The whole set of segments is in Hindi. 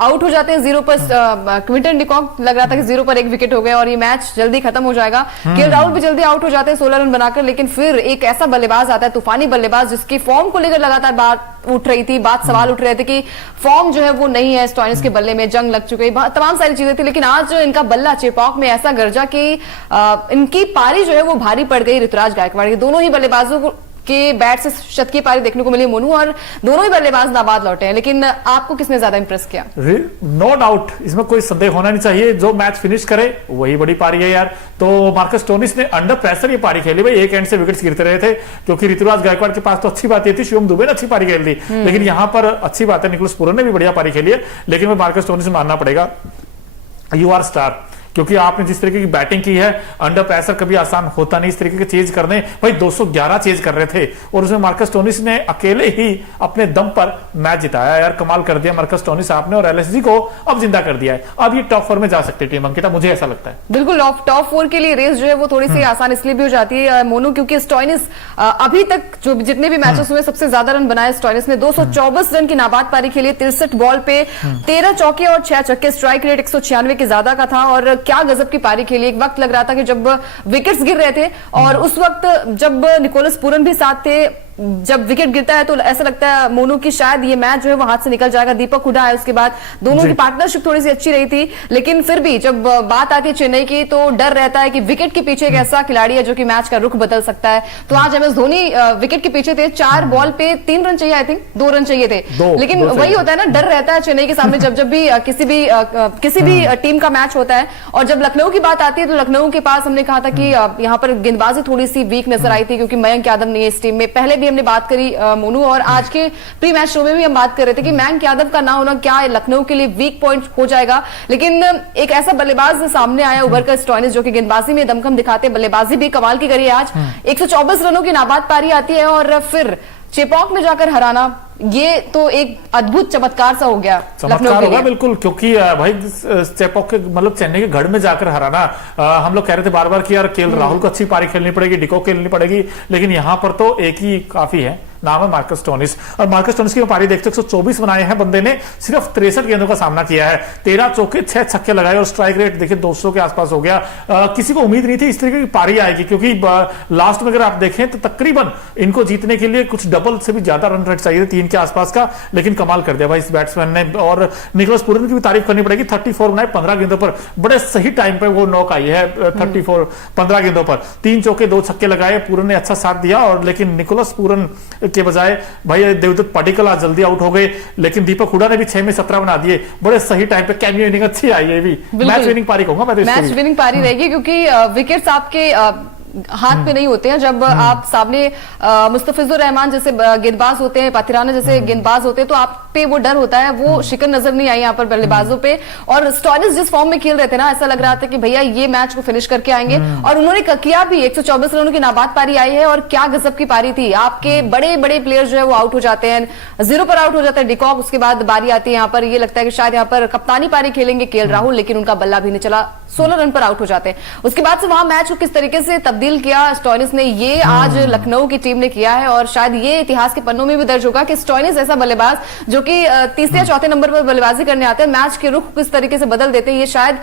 आउट हो जाते हैं 0 पर। क्विंटन डिकॉक लग रहा था कि 0 पर 1 विकेट हो गया और ये मैच जल्दी खत्म हो जाएगा। केएल राहुल भी जल्दी आउट हो जाते हैं 16 रन बनाकर, लेकिन फिर एक ऐसा बल्लेबाज आता है, तूफानी बल्लेबाज, जिसकी फॉर्म को लेकर लगातार बात उठ रही थी, सवाल उठ रहे थे कि फॉर्म जो है वो नहीं है स्टॉइनिस के बल्ले में, जंग लग चुकी है, तमाम सारी चीजें थी। लेकिन आज इनका बल्ला चेपॉक में ऐसा गरजा कि इनकी पारी जो है वो भारी पड़ गई ऋतुराज गायकवाड़ की। दोनों ही बल्लेबाजों के बैट से शत की पारी देखने को मिली मोनू, और दोनों ही बल्लेबाज नाबाद लौटे हैं। लेकिन आपको किसने ज्यादा इंप्रेस किया? नो डाउट, इसमें कोई संदेह होना नहीं चाहिए, जो मैच फिनिश करे वही बड़ी पारी है यार। तो मार्कस स्टोइनिस ने अंडर प्रेशर ये पारी खेली भाई, एक एंड से विकेट्स गिरते रहे थे, क्योंकि ऋतुराज गायकवाड़ के पास तो अच्छी बात ये थी, शिवम दुबे ने अच्छी पारी खेल दी, लेकिन यहां पर अच्छी बात है निकोलस पूरन ने भी बढ़िया पारी खेली है। लेकिन मैं मार्कस स्टोइनिस से मानना पड़ेगा, यू आर स्टार, क्योंकि आपने जिस तरीके की बैटिंग की है, अंडर प्रेशर कभी आसान होता नहीं इस तरीके के चेज करने। भाई 211 चेज कर रहे थे और उसमें मार्कस स्टोइनिस ने अकेले ही अपने दम पर मैच जिताया यार, कमाल कर दिया मार्कस स्टोइनिस आपने, और एलएसजी को अब जिंदा कर दिया है। अब ये टॉप 4 में जा सकती है टीम अंकिता, मुझे ऐसा लगता है। बिल्कुल, टॉप 4 के लिए रेस जो है वो थोड़ी सी आसान इसलिए भी हो जाती है मोनू, क्योंकि स्टोइनिस अभी तक जो जितने भी मैचेस हुए सबसे ज्यादा रन बनाए स्टोइनिस ने। 224 रन की नाबाद पारी खेली, 63 बॉल पे 13 चौके और 6 छक्के, स्ट्राइक रेट 196 के ज्यादा का था। और क्या गजब की पारी खेली। एक वक्त लग रहा था कि जब विकेट्स गिर रहे थे, और उस वक्त जब निकोलस पूरन भी साथ थे, जब विकेट गिरता है तो ऐसा लगता है मोनू की शायद ये मैच जो है वो हाथ से निकल जाएगा। दीपक हुडा है उसके बाद, दोनों की पार्टनरशिप थोड़ी सी अच्छी रही थी, लेकिन फिर भी जब बात आती है चेन्नई की तो डर रहता है कि विकेट के पीछे एक ऐसा खिलाड़ी है जो कि मैच का रुख बदल सकता है। तो आज एमएस धोनी विकेट के पीछे थे, 4 बॉल पे 3 रन चाहिए, आई थिंक 2 रन चाहिए थे, लेकिन वही होता है ना, डर रहता है चेन्नई के सामने जब भी किसी भी टीम का मैच होता है। और जब लखनऊ की बात आती है तो लखनऊ के पास हमने कहा था कि यहाँ पर गेंदबाजी थोड़ी सी वीक नजर आई थी, क्योंकि मयंक यादव नहीं है इस टीम में। पहले भी हमने बात करी मोनू, और आज के प्री मैच शो में भी हम बात कर रहे थे कि मयंक यादव का ना होना क्या लखनऊ के लिए वीक पॉइंट हो जाएगा। लेकिन एक ऐसा बल्लेबाज सामने आया उभर कर स्टोइनिस, जो कि गेंदबाजी में दमखम दिखाते, बल्लेबाजी भी कमाल की करी आज। 124 रनों की नाबाद पारी आती है और फिर चेपॉक में जाकर हराना, ये तो एक अद्भुत चमत्कार सा हो गया, चमत्कार होगा बिल्कुल। क्योंकि भाई चेपॉक के मतलब चेन्नई के गढ़ में जाकर हराना, हम लोग कह रहे थे बार बार कि यार केएल राहुल को अच्छी पारी खेलनी पड़ेगी, डिकॉक खेलनी पड़ेगी, लेकिन यहां पर तो एक ही काफी है, नाम है मार्कस स्टोइनिस। और मार्कस स्टोइनिस की पारी देखते 124 बनाए हैं बंदे ने, सिर्फ 63 गेंदों का सामना किया है, 13 चौके 6 छक्के लगाए, और स्ट्राइक रेट देखिए 200 के आसपास हो गया। किसी को उम्मीद नहीं थी इस तरीके की पारी आएगी, क्योंकि लास्ट में अगर आप देखें तो तकरीबन इनको जीतने के लिए कुछ डबल से भी ज्यादा रन रेट चाहिए, 3 के आसपास का, लेकिन कमाल कर दिया भाई इस बैट्समैन ने। और निकोलस पूरन की भी तारीफ करनी पड़ेगी, 34 बनाए 15 गेंदों पर, बड़े सही टाइम पे वो नॉक आई है। 34 15 गेंदों पर 3 चौके 2 छक्के लगाए, पूरन ने अच्छा साथ दिया। और लेकिन निकोलस पूरन के बजाय भाई देवदत्त पाटिकल आज जल्दी आउट हो गए, लेकिन दीपक हुडा ने भी 6 में 17 बना दिए, बड़े सही टाइम पे। कैमियो इनिंग अच्छी आई है, भी मैच विनिंग पारी कहूंगा मैं तो, मैच विनिंग पारी रहेगी, क्योंकि विकेट्स आपके हाथ पे नहीं होते हैं। जब आप सामने मुस्तफिजुर रहमान जैसे गेंदबाज होते हैं, पाथिराना जैसे गेंदबाज होते हैं, तो आप पे वो डर होता है, वो शिकन नजर नहीं आई यहाँ पर बल्लेबाजों पे। और स्टोइनिस जिस फॉर्म में खेल रहे थे ना, ऐसा लग रहा था कि भैया ये मैच को फिनिश करके आएंगे, और उन्होंने किया भी। 124 रनों की नाबाद पारी आई है, और क्या गजब की पारी थी। आपके बड़े बड़े प्लेयर जो है वो आउट हो जाते हैं, 0 पर आउट हो जाता है डिकॉक, उसके बाद बारी आती है यहाँ पर, ये लगता है कि शायद यहाँ पर कप्तानी पारी खेलेंगे केएल राहुल, लेकिन उनका बल्ला भी नहीं चला, 16 रन पर आउट हो जाते हैं। उसके बाद से वहां मैच को किस तरीके से तब्दील किया स्टोइनिस ने, ये आज लखनऊ की टीम ने किया है, और शायद ये इतिहास के पन्नों में भी दर्ज होगा कि स्टोइनिस ऐसा बल्लेबाज जो कि तीसरे या चौथे नंबर पर बल्लेबाजी करने आते हैं, मैच के रुख किस तरीके से बदल देते हैं, ये शायद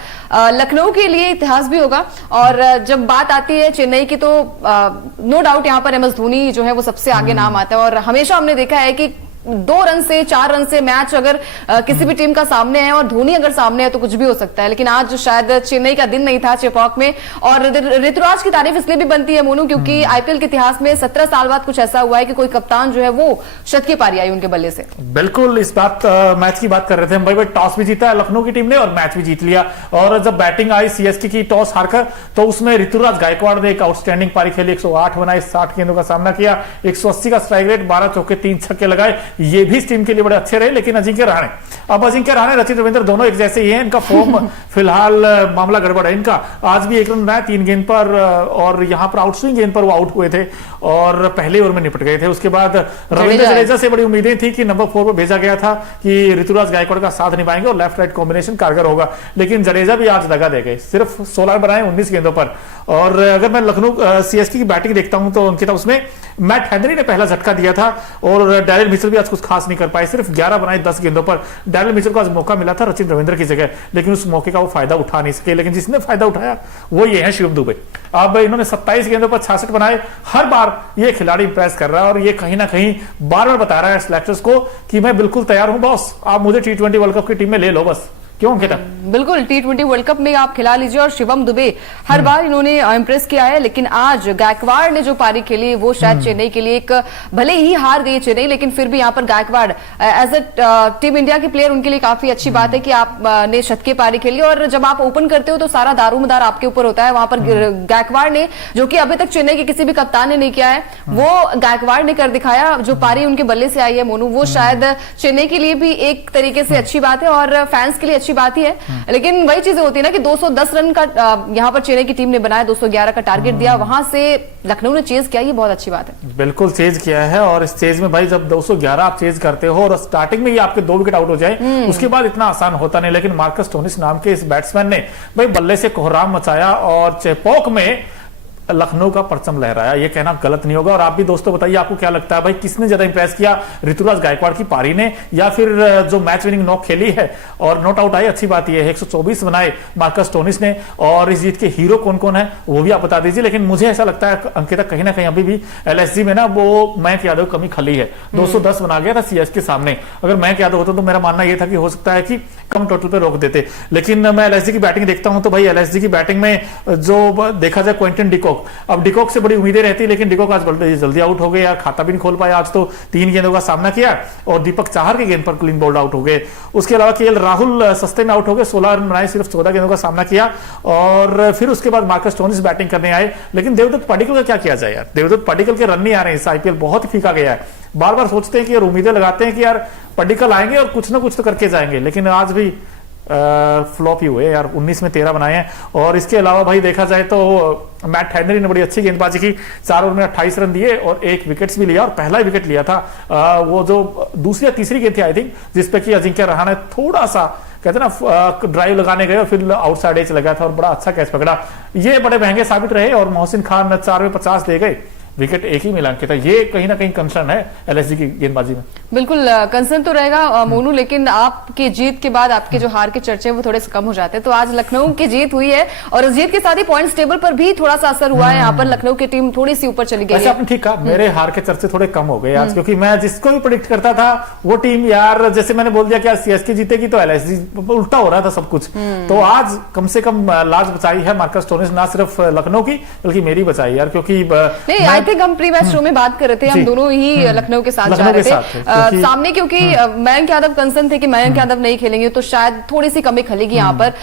लखनऊ के लिए इतिहास भी होगा। और जब बात आती है चेन्नई की तो नो डाउट यहाँ पर एमएस धोनी जो है वो सबसे आगे नाम आता है। और हमेशा हमने देखा है कि 2 रन से 4 रन से मैच अगर किसी भी टीम का सामने है और धोनी अगर सामने है तो कुछ भी हो सकता है, लेकिन आज शायद चेन्नई का दिन नहीं था चेपॉक में। और ऋतुराज की तारीफ इसलिए भी बनती है मोनू, क्योंकि आईपीएल के इतिहास में 17 साल बाद कुछ ऐसा हुआ है कि कोई कप्तान जो है वो शत की पारी आई उनके बल्ले से। बिल्कुल, इस बात मैच की बात कर रहे थे हम भाई, टॉस भी जीता है लखनऊ की टीम ने और मैच भी जीत लिया। और जब बैटिंग आई सीएसके की टॉस हारकर, तो उसमें ऋतुराज गायकवाड़ ने एक आउटस्टैंडिंग पारी खेली, 108 बनाए, 60 गेंदों का सामना किया, 180 का स्ट्राइक रेट, 12 चौके 3 छक्के लगाए, ये भी टीम के लिए बड़े अच्छे रहे। लेकिन अजिंक्य रहाणे रचित रविंद्र दोनों एक जैसे ही हैं, इनका फॉर्म फिलहाल मामला गड़बड़ है इनका। आज भी 1 रन बनाया 3 गेंद पर, और यहां पर आउटस्विंग गेंद पर वो आउट हुए थे और पहले ओवर में निपट गए थे। उसके बाद रविंद्र जडेजा से बड़ी उम्मीदें थी कि नंबर 4 पर भेजा गया था कि ऋतुराज गायकवाड़ का साथ निभाएंगे और लेफ्ट राइट कॉम्बिनेशन कारगर होगा, लेकिन जडेजा भी आज दगा दे गए, सिर्फ 16 बनाए 19 गेंदों पर। और अगर मैं लखनऊ सीएसके की बैटिंग देखता हूं तो अंकिता, उसमें मैट हेनरी ने पहला झटका दिया था और डैरिल मिचेल भी आज कुछ खास नहीं कर पाए, सिर्फ 11 बनाए 10 गेंदों पर। डैरिल मिचेल को आज मौका मिला था रचिन रविंद्र की जगह, लेकिन उस मौके का वो फायदा उठा नहीं सके। लेकिन जिसने फायदा उठाया वो ये है शिवम दुबे। अब इन्होंने 27 गेंदों पर 66 बनाए। हर बार ये खिलाड़ी इंप्रेस कर रहा है और ये कहीं ना कहीं बार बार बता रहा है सिलेक्टर्स को कि मैं बिल्कुल तैयार हूं बॉस, आप मुझे T20 वर्ल्ड कप की टीम में ले लो बस। क्यों अंकिता? बिल्कुल, T20 वर्ल्ड कप में आप खिला लीजिए। और शिवम दुबे हर बार इन्होंने इंप्रेस किया है, लेकिन आज गायकवाड़ ने जो पारी खेली वो शायद चेन्नई के लिए एक, भले ही हार गई चेन्नई, लेकिन फिर भी यहाँ पर Gaikwad as a team India के प्लेयर उनके लिए काफी अच्छी बात है कि आपने शतकीय पारी खेली। और जब आप ओपन करते हो तो सारा दारोमदार आपके ऊपर होता है। वहां पर गायकवाड़ ने, जो कि अभी तक चेन्नई के किसी भी कप्तान ने नहीं किया है, वो गायकवाड़ ने कर दिखाया। जो पारी उनके बल्ले से आई है मोनू, वो शायद चेन्नई के लिए भी एक तरीके से अच्छी बात है और फैंस के लिए अच्छी बात ही है। लेकिन वही चीजें होती है ना कि 210 रन का यहां पर चेन्नई की टीम ने बनाया, 211 का टारगेट दिया, वहां से लखनऊ ने चेज किया, ये बहुत अच्छी बात है। बिल्कुल चेज किया है। और इस चेज में भाई जब 211 आप चेज करते हो और स्टार्टिंग में ही आपके 2 विकेट आउट हो जाए, उसके बाद इतना आसान होता नहीं। लेकिन मार्कस स्टोनिस नाम के इस बैट्समैन ने भाई बल्ले से कोहराम मचाया और चेपॉक में लखनऊ का परचम लहराया, ये कहना गलत नहीं होगा। और आप भी दोस्तों बताइए आपको क्या लगता है भाई, किसने ज्यादा इंप्रेस किया, ऋतुराज गायकवाड़ की पारी ने या फिर जो मैच विनिंग नॉक खेली है और नॉट आउट आई? अच्छी बात यह है 124 बनाए मार्कस स्टोनिस ने। और इस जीत के हीरो कौन कौन है वो भी आप बता दीजिए। लेकिन मुझे ऐसा लगता है अंकिता कहीं ना कहीं अभी भी LSG में ना वो मयंक यादव कमी खली है। 210 बना गया था CS के सामने, अगर मयंक यादव होता तो मेरा मानना यह था कि हो सकता है कि कम टोटल पे रोक देते। लेकिन मैं LSG की बैटिंग देखता हूं तो भाई LSG की बैटिंग में जो देखा जाए क्विंटन डिकॉक, अब डिकॉक से बड़ी उम्मीदें रहती, लेकिन डिकॉक आज जल्दी आउट हो गए यार, खाता भी नहीं खोल पाया। आज तो 3 गेंदों का सामना किया और दीपक चाहर की गेंद पर क्लीन बोल्ड आउट हो गए। उसके अलावा KL राहुल सस्ते में आउट हो गए, 16 रन बनाए, सिर्फ 14 गेंदों का सामना किया। और फिर उसके बाद मार्कस स्टोनिस बैटिंग करने आए। लेकिन देवदत्त पडिक्कल का क्या किया जाए यार, देवदत्त पडिक्कल के रन नहीं आ रहे हैं, इस IPL बहुत ही फीका गया है। बार बार सोचते हैं कि यार उम्मीदें लगाते हैं कि यार पडिक्कल आएंगे और कुछ ना कुछ तो करके जाएंगे, लेकिन आज भी फ्लॉप ही हुए यार, 19 में 13 बनाए हैं। और इसके अलावा भाई देखा जाए तो मैट हेनरी ने बड़ी अच्छी गेंदबाजी की, 4 ओवर में 28 रन दिए और 1 विकेट्स भी लिया और पहला विकेट लिया था। वो जो दूसरी या तीसरी गेंद थी आई थिंक, जिसपे कि अजिंक्य रहाणे थोड़ा सा कहते ना ड्राइव लगाने गए और फिर आउटसाइड एज लगा था और बड़ा अच्छा कैच पकड़ा। ये बड़े महंगे साबित रहे और मोहसिन खान 4 में 50 दे गए, विकेट एक ही मिला अंकिता। ये कहीं ना कहीं कंसर्न है LSG की गेंदबाजी में। बिल्कुल कंसर्न तो रहेगा मोनू, लेकिन आपकी जीत के बाद आपके जो हार के चर्चे हैं वो थोड़े से कम हो जाते हैं। तो आज लखनऊ की जीत हुई है और इस जीत के साथ ही पॉइंट्स टेबल पर भी थोड़ा सा असर हुआ है। यहाँ पर लखनऊ की टीम थोड़ी सी ऊपर चली गई है। आपने ठीक कहा, मेरे हार के चर्चे थोड़े कम हो गए आज, क्योंकि मैं जिसको भी प्रेडिक्ट करता था वो टीम यार, जैसे मैंने बोल दिया कि आज CSK जीतेगी तो LSG, उल्टा हो रहा था सब कुछ। तो आज कम से कम लाज बचाई है मार्कस स्टोनिस, ना सिर्फ लखनऊ की बल्कि मेरी बचाई यार, क्योंकि नहीं, आई थिंक हम प्री मैच में बात कर रहे थे, हम दोनों ही लखनऊ के साथ जा रहे थे सामने, क्योंकि मयंक यादव कंसर्न थे कि मयंक यादव नहीं खेलेंगे तो शायद थोड़ी सी कमी खलेगी यहाँ पर।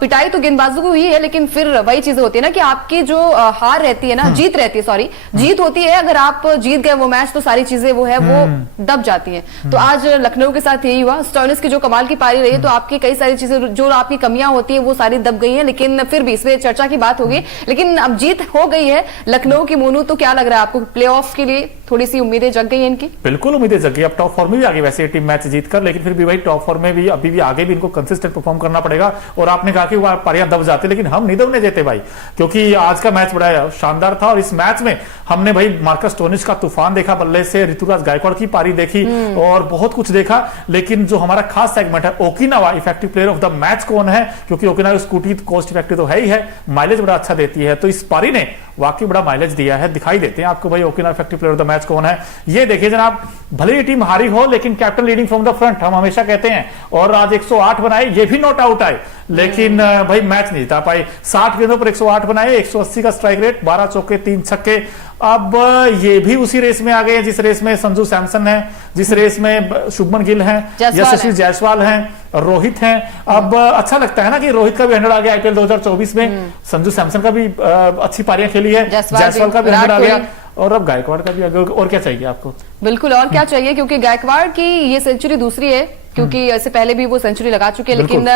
पिटाई तो गेंदबाजों को हुई है, लेकिन फिर वही चीजें होती है ना कि आपकी जो हार रहती है ना, जीत रहती है, सॉरी जीत होती है, अगर आप जीत गए वो मैच तो सारी चीजें वो है वो दब जाती है। तो आज लखनऊ के साथ यही हुआ। स्टोनिस की जो कमाल की पारी रही है तो आपकी कई सारी चीजें जो आपकी कमियां होती है वो सारी दब गई है, लेकिन फिर भी इसमें चर्चा की बात होगी। लेकिन अब जीत हो गई है लखनऊ की। मोनू, तो क्या लग रहा है आपको, प्लेऑफ के लिए थोड़ी सी उम्मीदें जग गई हैं इनकी? बिल्कुल उम्मीदें जग गई। अब टॉप फॉर्म में भी आगे वैसे टीम मैच जीतकर, लेकिन फिर भी भाई टॉप फॉर्म में भी अभी भी आगे भी इनको कंसिस्टेंट परफॉर्म करना पड़ेगा। और आपने कहा कि वो पारियां दब जाते, लेकिन हम नहीं दबने देते भाई, क्योंकि आज का मैच बड़ा शानदार था। और इस मैच में हमने भाई मार्कस स्टोनिस का तूफान देखा बल्ले से, ऋतुराज गायकवाड़ की पारी देखी और बहुत कुछ देखा। लेकिन जो हमारा खास सेगमेंट है Okinawa effective player of the match कौन है, क्योंकि ओकिनावा स्कूटी कॉस्ट इफेक्टिव तो है ही है, माइलेज बड़ा अच्छा देती है, तो इस पारी ने वाकई बड़ा माइलेज दिया है। दिखाई देते हैं आपको भाई Okinawa effective player of the match कौन है। ये देखिए जनाब, भले ही टीम हारी हो लेकिन captain leading from the front, हम हमेशा कहते हैं। और आज 108 बनाए, ये भी नॉट आउट आए, लेकिन भाई मैच नहीं जीता पाए। 60 गेंदों पर 108 बनाए, 180 का स्ट्राइक रेट, 12 चौके 3 छक्के। अब ये भी उसी रेस में आ गए जिस रेस में संजू सैमसन है, जिस रेस में शुभमन गिल है, यशस्वी जायसवाल हैं, रोहित हैं। अब अच्छा लगता है ना कि रोहित का भी 100 आ गया IPL 2024 में, संजू सैमसन का भी अच्छी पारियां खेली है, जायसवाल का भी 100 आ गया और अब गायकवाड़ का भी आ गया। और क्या चाहिए आपको? बिल्कुल, और क्या चाहिए, क्योंकि गायकवाड़ की ये सेंचुरी दूसरी है, क्योंकि इससे पहले भी वो सेंचुरी लगा चुके हैं। लेकिन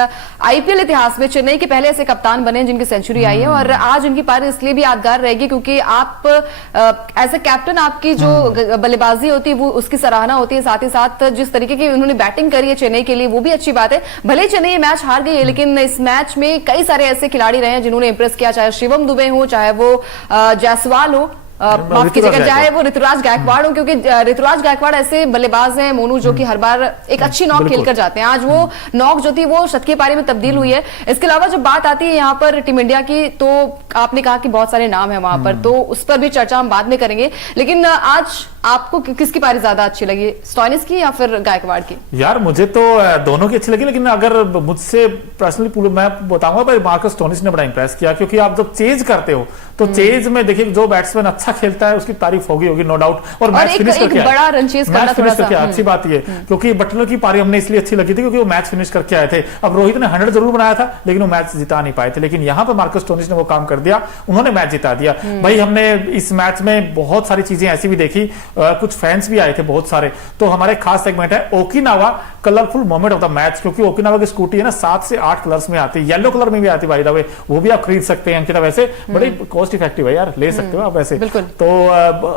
IPL इतिहास में चेन्नई के पहले ऐसे कप्तान बने जिनकी सेंचुरी आई है। और आज उनकी पारी इसलिए भी यादगार रहेगी क्योंकि आप एज ए कैप्टन आपकी जो बल्लेबाजी होती है वो उसकी सराहना होती है, साथ ही साथ जिस तरीके की उन्होंने बैटिंग करी है चेन्नई के लिए वो भी अच्छी बात है। भले चेन्नई ये मैच हार गई है, लेकिन इस मैच में कई सारे ऐसे खिलाड़ी रहे हैं जिन्होंने इंप्रेस किया, चाहे शिवम दुबे हो, चाहे वो जायसवाल हो, माफ कीजिएगा, चाहे वो ऋतुराज गायकवाड़ हो, क्योंकि ऋतुराज गायकवाड़ ऐसे बल्लेबाज हैं मोनू जो कि हर बार एक अच्छी नॉक खेलकर जाते हैं। आज वो नॉक जो थी वो शतकीय पारी में तब्दील हुई है। इसके अलावा जब बात आती है यहाँ पर टीम इंडिया की, तो आपने कहा कि बहुत सारे नाम है वहां पर, तो उस पर भी चर्चा हम बाद में करेंगे। लेकिन आज आपको किसकी पारी ज्यादा अच्छी लगी, स्टॉइनिस की या फिर गायकवाड़ की? यार मुझे तो दोनों की अच्छी लगी, लेकिन अगर मुझसे पर्सनली मैं बताऊंगा भाई मार्कस स्टोइनिस ने बड़ा इंप्रेस किया, क्योंकि आप जब चेज करते हो तो चेज में देखिए जो बैट्समैन अच्छा खेलता है उसकी तारीफ होगी नो डाउट। और मैच फिनिश करके बड़ा रन चेज करना, मैच फिनिश करके अच्छी बात ये, क्योंकि बटलर की पारी हमने इसलिए अच्छी लगी थी क्योंकि वो मैच फिनिश करके आए थे। अब रोहित ने 100 जरूर बनाया था लेकिन वो मैच जिता नहीं पाए थे, लेकिन यहाँ पर मार्कस स्टोइनिस ने वो काम कर दिया, उन्होंने मैच जिता दिया। भाई हमने इस मैच में बहुत सारी चीजें ऐसी भी देखी, कुछ फैंस भी आए थे बहुत सारे, तो हमारे खास सेगमेंट है Okinawa colourful moment of the match, क्योंकि ओकिनावा की स्कूटी है ना 7 से 8 कलर्स में आती है, येलो कलर में भी आती है बाय द वे, वो भी आप खरीद सकते हैं अंकिता, वैसे बड़ी कॉस्ट इफेक्टिव है यार, ले सकते हो आप वैसे। तो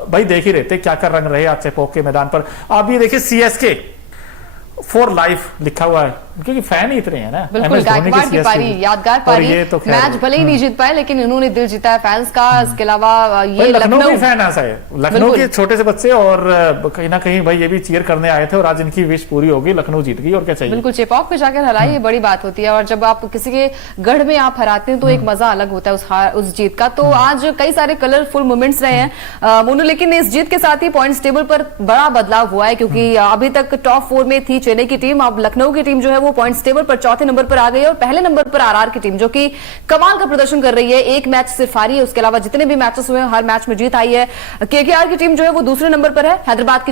भाई देख ही रहते क्या कर रंग रहे आज चेपॉक के मैदान पर। आप ये देखिए CSK फॉर लाइफ लिखा हुआ है, क्योंकि फैन ही इतने हैं ना। बिल्कुल, गायकवाड़ की पारी यादगार पारी, तो मैच भले ही नहीं जीत पाए लेकिन इन्होंने दिल जीता है फैंस का। इसके अलावा ये लखनऊ के फैन ऐसा है, लखनऊ के छोटे से बच्चे, और कहीं ना कहीं भाई ये भी चीयर करने आए थे और आज इनकी विश पूरी होगी, लखनऊ जीत गई और क्या चाहिए। बिल्कुल, चेपॉक पे जाकर हराई ये बड़ी बात होती है, और जब आप किसी के गढ़ में आप हराते हैं तो एक मजा अलग होता है उस जीत का। तो आज कई सारे कलरफुल मोमेंट्स रहे हैं मोनू, लेकिन इस जीत के साथ ही पॉइंट्स टेबल पर बड़ा बदलाव हुआ है, क्योंकि अभी तक टॉप 4 में थी चेन्नई की टीम, अब लखनऊ की टीम जो है वो पॉइंट्स टेबल पर चौथे नंबर पर आ गई है, और पहले नंबर पर आरआर की टीम जो कि कमाल का प्रदर्शन कर रही है, एक मैच सिर्फ हारी है, उसके अलावा जितने भी मैचेस हुए हर मैच में जीत आई है। केकेआर की टीम जो है वो दूसरे नंबर पर है, हैदराबाद की